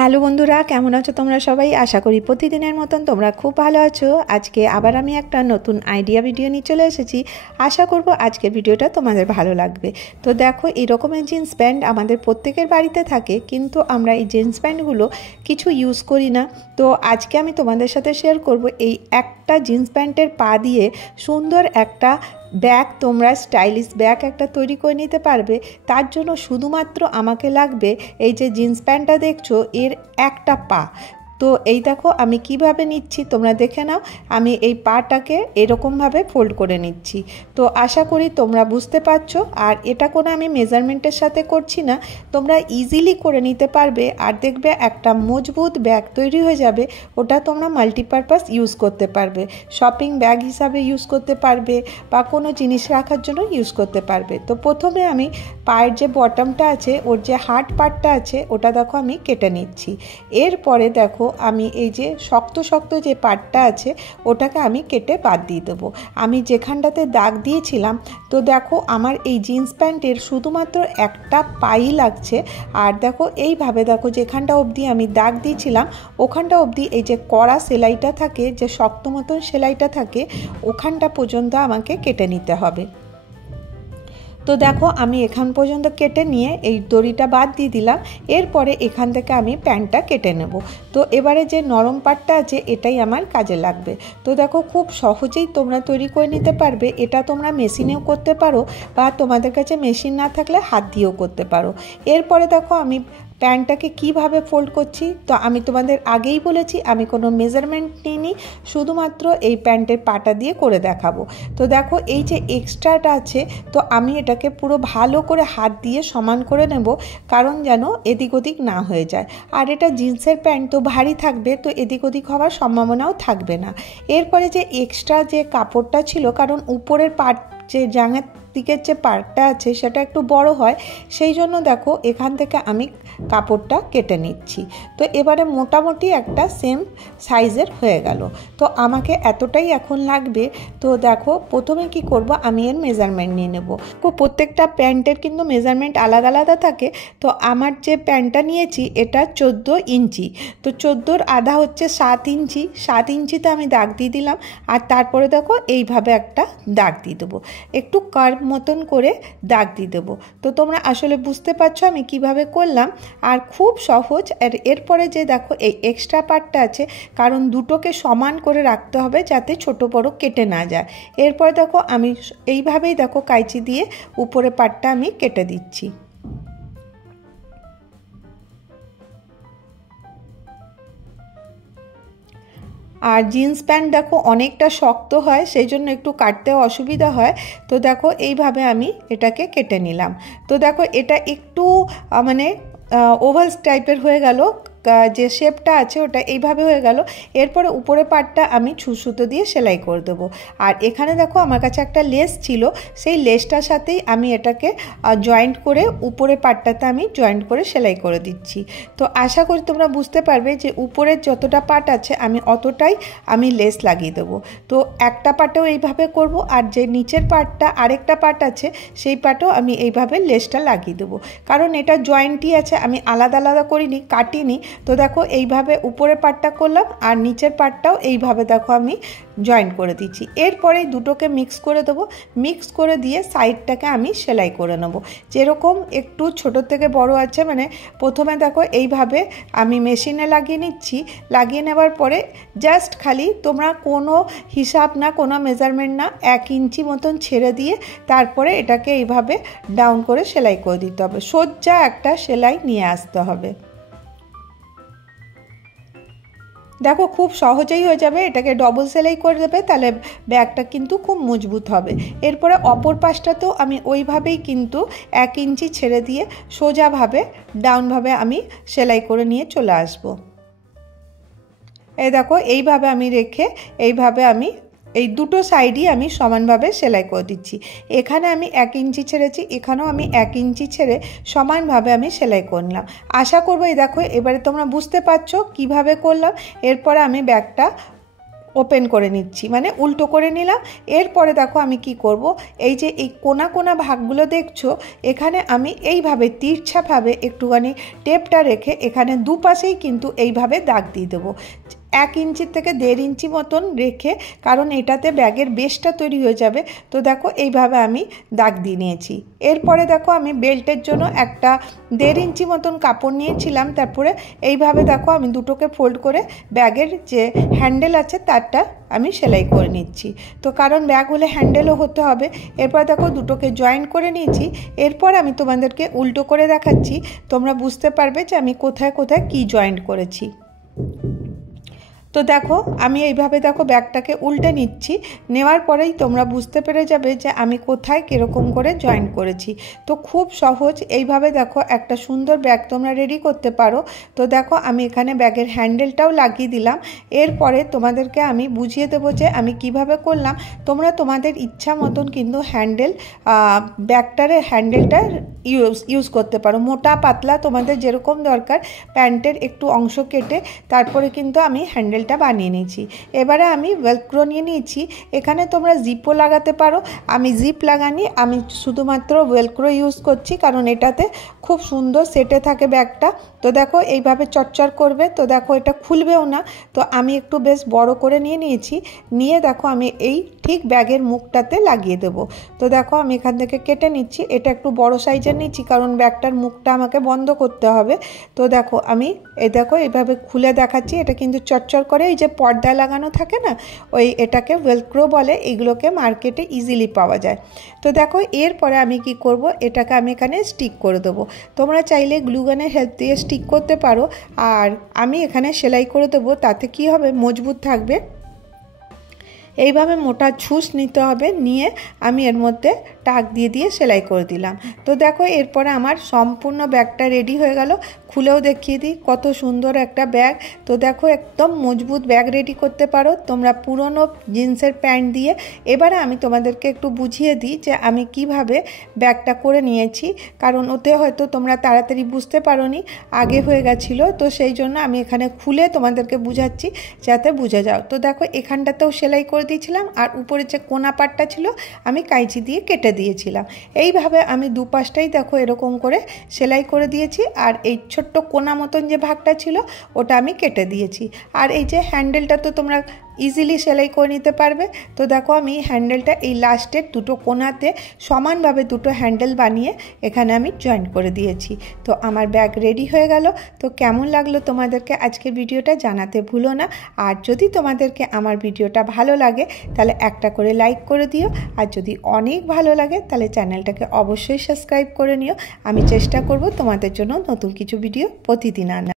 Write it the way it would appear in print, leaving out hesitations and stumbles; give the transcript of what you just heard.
Hello বন্ধুরা, কেমন আছো তোমরা সবাই? আশা করি প্রতিদিনের মতন তোমরা খুব ভালো আছো। আজকে আবার আমি একটা নতুন আইডিয়া ভিডিও নিয়ে চলে এসেছি। আশা করব আজকের ভিডিওটা তোমাদের ভালো লাগবে। তো দেখো, এই রকমের জিন্স প্যান্ট আমাদের প্রত্যেকের বাড়িতে থাকে, কিন্তু আমরা এই জিন্স প্যান্টগুলো কিছু ইউজ করি না। তো আজকে আমি তোমাদের সাথে শেয়ার করব এই একটা জিন্স প্যান্টের পা দিয়ে সুন্দর একটা ব্যাগ, তোমরা স্টাইলিশ ব্যাগ একটা তৈরি করে নিতে পারবে। তার জন্য শুধুমাত্র আমাকে লাগবে এই যে জিন্স প্যান্টটা দেখছো, এর একটা পা। তো এই দেখো আমি কিভাবে নিচ্ছি তোমরা দেখে নাও। আমি এই পাটাকে এরকমভাবে ফোল্ড করে নিচ্ছি। তো আশা করি তোমরা বুঝতে পারছো। আর এটা কোনো আমি মেজারমেন্টের সাথে করছি না, তোমরা ইজিলি করে নিতে পারবে। আর দেখবে একটা মজবুত ব্যাগ তৈরি হয়ে যাবে। ওটা তোমরা মাল্টিপারপাস ইউজ করতে পারবে, শপিং ব্যাগ হিসাবে ইউজ করতে পারবে, বা কোনো জিনিস রাখার জন্য ইউজ করতে পারবে। তো প্রথমে আমি পায়ের যে বটমটা আছে, ওর যে হার্ড পার্টটা আছে, ওটা দেখো আমি কেটে নিচ্ছি। এরপরে দেখো আমি এই যে শক্ত শক্ত যে পার্টটা আছে, ওটাকে আমি কেটে বাদ দিয়ে দেবো। আমি যেখানটাতে দাগ দিয়েছিলাম, তো দেখো আমার এই জিন্স প্যান্টের শুধুমাত্র একটা পাই লাগছে। আর দেখো এইভাবে দেখো, যেখানটা অবধি আমি দাগ দিয়েছিলাম ওখানটা অবধি এই যে কড়া সেলাইটা থাকে, যে শক্ত মতন সেলাইটা থাকে, ওখানটা পর্যন্ত আমাকে কেটে নিতে হবে। তো দেখো আমি এখান পর্যন্ত কেটে নিয়ে এই দড়িটা বাদ দিয়ে দিলাম। এরপরে এখান থেকে আমি প্যান্টটা কেটে নেব। তো এবারে যে নরম পাটটা আছে, এটাই আমার কাজে লাগবে। তো দেখো খুব সহজেই তোমরা তৈরি করে নিতে পারবে। এটা তোমরা মেশিনেও করতে পারো, বা তোমাদের কাছে মেশিন না থাকলে হাত দিয়েও করতে পারো। এরপরে দেখো আমি প্যান্টটাকে কিভাবে ফোল্ড করছি, তো আমি তোমাদের আগেই বলেছি আমি কোনো মেজারমেন্ট নিইনি, শুধুমাত্র এই প্যান্টের পাটা দিয়ে করে দেখাবো। তো দেখো এই যে এক্সট্রাটা আছে, তো আমি এটাকে পুরো ভালো করে হাত দিয়ে সমান করে নেব, কারণ যেন এদিক ওদিক না হয়ে যায়। আর এটা জিন্সের প্যান্ট, তো ভারী থাকবে, তো এদিক ওদিক হওয়ার সম্ভাবনাও থাকবে না। এরপরে যে এক্সট্রা যে কাপড়টা ছিল, কারণ উপরের পার্ট যে জাঙের দিকের যে পার্টটা আছে সেটা একটু বড় হয়, সেই জন্য দেখো এখান থেকে আমি কাপড়টা কেটে নিচ্ছি। তো এবারে মোটামুটি একটা সেম সাইজের হয়ে গেল। তো আমাকে এতটাই এখন লাগবে। তো দেখো প্রথমে কি করব, আমি এর মেজারমেন্ট নিয়ে নেব। তো প্রত্যেকটা প্যান্টের কিন্তু মেজারমেন্ট আলাদা আলাদা থাকে। তো আমার যে প্যান্টটা নিয়েছি এটা 14 ইঞ্চি। তো 14-র আধা হচ্ছে 7 ইঞ্চি। 7 ইঞ্চিতে আমি দাগ দিয়ে দিলাম। আর তারপরে দেখো এইভাবে একটা দাগ দিয়ে দেবো, একটু কার্ভ মতন করে দাগ দিয়ে দেবো। তো তোমরা আসলে বুঝতে পারছো আমি কিভাবে করলাম। আর খুব সহজ। আর এরপরে যে দেখো এই এক্সট্রা পার্টটা আছে, কারণ দুটোকে সমান করে রাখতে হবে যাতে ছোট বড় কেটে না যায়। এরপর দেখো আমি এইভাবেই দেখো কাঁচি দিয়ে উপরে পার্টটা আমি কেটে দিচ্ছি। আর জিন্স প্যান্ট দেখো অনেকটা শক্ত হয়, সেই জন্য একটু কাটতেও অসুবিধা হয়। তো দেখো এইভাবে আমি এটাকে কেটে নিলাম। তো দেখো এটা একটু মানে ওভাল টাইপের হয়ে গেল, যে শেপটা আছে ওটা এইভাবে হয়ে গেল। এরপরে উপরে পাটটা আমি সুতো দিয়ে সেলাই করে দেবো। আর এখানে দেখো আমার কাছে একটা লেস ছিল, সেই লেসটার সাথেই আমি এটাকে জয়েন্ট করে উপরে পাটটাতে আমি জয়েন্ট করে সেলাই করে দিচ্ছি। তো আশা করি তোমরা বুঝতে পারবে যে উপরের যতটা পাট আছে আমি অতটাই আমি লেস লাগিয়ে দেবো। তো একটা পাটেও এইভাবে করব, আর যে নিচের পাটটা আরেকটা পাট আছে সেই পাটেও আমি এইভাবে লেসটা লাগিয়ে দেবো। কারণ এটা জয়েন্টই আছে, আমি আলাদা আলাদা করিনি, কাটিনি। তো দেখো এইভাবে উপরের পার্টটা করলাম, আর নিচের পার্টটাও এইভাবে দেখো আমি জয়েন করে দিচ্ছি। এরপরে দুটোকে মিক্স করে দেবো। মিক্স করে দিয়ে সাইডটাকে আমি সেলাই করে নেব। যেরকম একটু ছোট থেকে বড় আছে, মানে প্রথমে দেখো এইভাবে আমি মেশিনে লাগিয়ে নিচ্ছি। লাগিয়ে নেওয়ার পরে জাস্ট খালি তোমরা কোনো হিসাব না, কোনো মেজারমেন্ট না, 1 ইঞ্চি মতন ছেড়ে দিয়ে তারপরে এটাকে এইভাবে ডাউন করে সেলাই করে দিতে হবে। সোজা একটা সেলাই নিয়ে আসতে হবে। দেখো খুব সহজেই হয়ে যাবে। এটাকে ডবল সেলাই করে দেবে, তাহলে ব্যাগটা কিন্তু খুব মজবুত হবে। এরপরে অপর পাশটাতেও আমি ওইভাবেই কিন্তু 1 ইঞ্চি ছেড়ে দিয়ে সোজাভাবে ডাউনভাবে আমি সেলাই করে নিয়ে চলে আসব। এই দেখো এইভাবে আমি রেখে এইভাবে আমি এই দুটো সাইডই আমি সমানভাবে সেলাই করে দিচ্ছি। এখানে আমি 1 ইঞ্চি ছেড়েছি, এখানেও আমি 1 ইঞ্চি ছেড়ে সমানভাবে আমি সেলাই করলাম। আশা করবো এই দেখো এবারে তোমরা বুঝতে পারছো কিভাবে করলাম। এরপরে আমি ব্যাগটা ওপেন করে নিচ্ছি, মানে উল্টো করে নিলাম। এরপরে দেখো আমি কি করব, এই যে এই কোনা কোনা ভাগগুলো দেখছো, এখানে আমি এইভাবে তিরছাভাবে একটুখানি টেপটা রেখে এখানে দুপাশেই কিন্তু এইভাবে দাগ দিয়ে দেবো, 1 ইঞ্চি থেকে 1.5 ইঞ্চি মতন রেখে, কারণ এটাতে ব্যাগের বেসটা তৈরি হয়ে যাবে। তো দেখো এইভাবে আমি দাগ দিয়ে নিয়েছি। এরপরে দেখো আমি বেল্টের জন্য একটা 1.5 ইঞ্চি মতন কাপড় নিয়েছিলাম, তারপরে এইভাবে দেখো আমি দুটোকে ফোল্ড করে ব্যাগের যে হ্যান্ডেল আছে তারটা আমি সেলাই করে নিচ্ছি। তো কারণ ব্যাগ হলে হ্যান্ডেলও হতে হবে। এরপর দেখো দুটোকে জয়েন করে নিয়েছি। এরপর আমি তোমাদেরকে উল্টো করে দেখাচ্ছি, তোমরা বুঝতে পারবে যে আমি কোথায় কোথায় কি জয়েন্ট করেছি। তো দেখো আমি এইভাবে দেখো ব্যাগটাকে উল্টে নিচ্ছি, নেওয়ার পরেই তোমরা বুঝতে পেরে যাবে যে আমি কোথায় কীরকম করে জয়েন করেছি। তো খুব সহজ, এইভাবে দেখো একটা সুন্দর ব্যাগ তোমরা রেডি করতে পারো। তো দেখো আমি এখানে ব্যাগের হ্যান্ডেলটাও লাগিয়ে দিলাম। এরপরে তোমাদেরকে আমি বুঝিয়ে দেবো যে আমি কিভাবে করলাম। তোমরা তোমাদের ইচ্ছা মতন কিন্তু ব্যাগটার হ্যান্ডেলটা ইউজ করতে পারো, মোটা পাতলা তোমাদের যেরকম দরকার। প্যান্টের একটু অংশ কেটে তারপরে কিন্তু আমি হ্যান্ডেলটা বানিয়ে নিয়েছি। এবারে আমি ভেলক্রো নিয়ে নিয়েছি, এখানে তোমরা জিপও লাগাতে পারো। আমি জিপ লাগানি, আমি শুধুমাত্র ভেলক্রো ইউজ করছি, কারণ এটাতে খুব সুন্দর সেটে থাকে ব্যাগটা। তো দেখো এইভাবে চটচট করবে, তো দেখো এটা খুলবেও না। তো আমি একটু বেশ বড় করে নিয়েছি, নিয়ে দেখো আমি এই ঠিক ব্যাগের মুখটাতে লাগিয়ে দেবো। তো দেখো আমি এখান থেকে কেটে নিচ্ছি, এটা একটু বড় সাইজের নিচ্ছি কারণ ব্যাগটার মুখটা আমাকে বন্ধ করতে হবে। তো দেখো আমি দেখো এইভাবে খুলে দেখাচ্ছি, এটা কিন্তু চটচট করে, এই যে পর্দা লাগানো থাকে না, এটাকে ভেলক্রো বলে, এগুলোকে মার্কেটে ইজিলি পাওয়া যায়। তো দেখো এরপরে আমি কি করব, এটাকে আমি এখানে স্টিক করে দেবো। তোমরা চাইলে গ্লুগানের হেল্প দিয়ে স্টিক করতে পারো, আর আমি এখানে সেলাই করে দেবো। তাতে কি হবে, মজবুত থাকবে। এইভাবে মোটা ছুঁচ নিতে হবে, নিয়ে আমি এর মধ্যে টাক দিয়ে দিয়ে সেলাই করে দিলাম। তো দেখো এরপরে আমার সম্পূর্ণ ব্যাগটা রেডি হয়ে গেল। খুলেও দেখিয়ে দিই কত সুন্দর একটা ব্যাগ। তো দেখো একদম মজবুত ব্যাগ রেডি করতে পারো তোমরা পুরনো জিন্সের প্যান্ট দিয়ে। এবারে আমি তোমাদেরকে একটু বুঝিয়ে দিই যে আমি কিভাবে ব্যাগটা করে নিয়েছি, কারণ ওতে হয়তো তোমরা তাড়াতাড়ি বুঝতে পারোনি, আগে হয়ে গেছিলো। তো সেই জন্য আমি এখানে খুলে তোমাদেরকে বুঝাচ্ছি যাতে বুঝে যাও। তো দেখো এখানটাতেও সেলাই করে দিয়েছিলাম, আর উপরে যে কোনা পাটটা ছিল আমি কাঁচি দিয়ে কেটে দিয়েছিলাম। এইভাবে আমি দুপাশটাই দেখো এরকম করে সেলাই করে দিয়েছি, আর এই ছোট্ট কোনা মতন যে ভাগটা ছিল ওটা আমি কেটে দিয়েছি। আর এই যে হ্যান্ডেলটা তো তোমরা ইজিলি সেলাই করে নিতে পারবে। তো দেখো আমি হ্যান্ডেলটা এই লাস্টের দুটো কোনাতে সমানভাবে দুটো হ্যান্ডেল বানিয়ে এখানে আমি জয়েন্ট করে দিয়েছি। তো আমার ব্যাগ রেডি হয়ে গেল। তো কেমন লাগলো তোমাদেরকে আজকের ভিডিওটা জানাতে ভুলো না। আর যদি তোমাদেরকে আমার ভিডিওটা ভালো লাগে তাহলে একটা করে লাইক করে দিও, আর যদি অনেক ভালো লাগে তাহলে চ্যানেলটাকে অবশ্যই সাবস্ক্রাইব করে নিও। আমি চেষ্টা করব তোমাদের জন্য নতুন কিছু ভিডিও প্রতিদিন আনা।